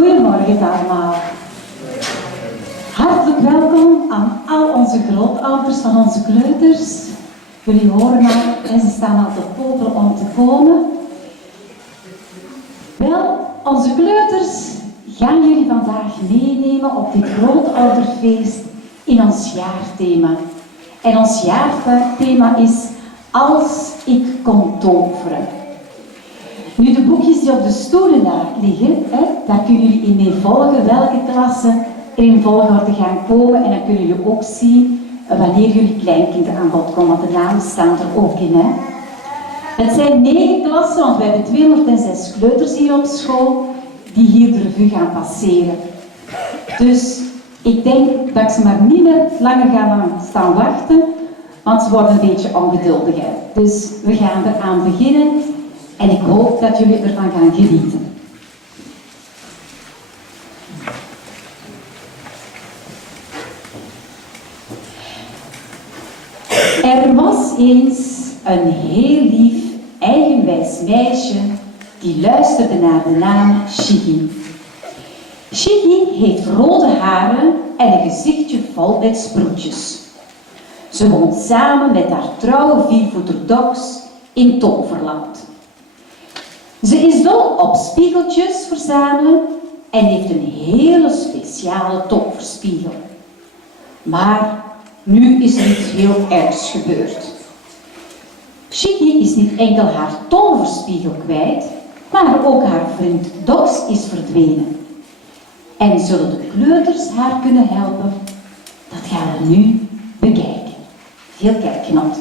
Goedemorgen allemaal. Hartelijk welkom aan al onze grootouders van onze kleuters. Jullie horen maar en ze staan al te popelen om te komen. Wel, onze kleuters gaan jullie vandaag meenemen op dit grootouderfeest in ons jaarthema. En ons jaarthema is Als ik kon toveren. Nu, de boekjes die op de stoelen daar liggen, daar kunnen jullie in mee volgen welke klassen er in volgorde gaan komen. En dan kunnen jullie ook zien wanneer jullie kleinkinderen aan bod komen, want de namen staan er ook in. Het zijn 9 klassen, want we hebben 206 kleuters hier op school, die hier de revue gaan passeren. Dus ik denk dat ik ze maar niet meer langer ga staan wachten, want ze worden een beetje ongeduldig. Dus we gaan eraan beginnen. En ik hoop dat jullie ervan gaan genieten. Er was eens een heel lief, eigenwijs meisje die luisterde naar de naam Shiggy. Shiggy heeft rode haren en een gezichtje vol met sproetjes. Ze woont samen met haar trouwe viervoeter Dox in Toverland. Ze is dol op spiegeltjes verzamelen en heeft een hele speciale toverspiegel. Maar nu is er iets heel ergs gebeurd. Shiggy is niet enkel haar toverspiegel kwijt, maar ook haar vriend Dox is verdwenen. En zullen de kleuters haar kunnen helpen? Dat gaan we nu bekijken. Veel kijkgenot.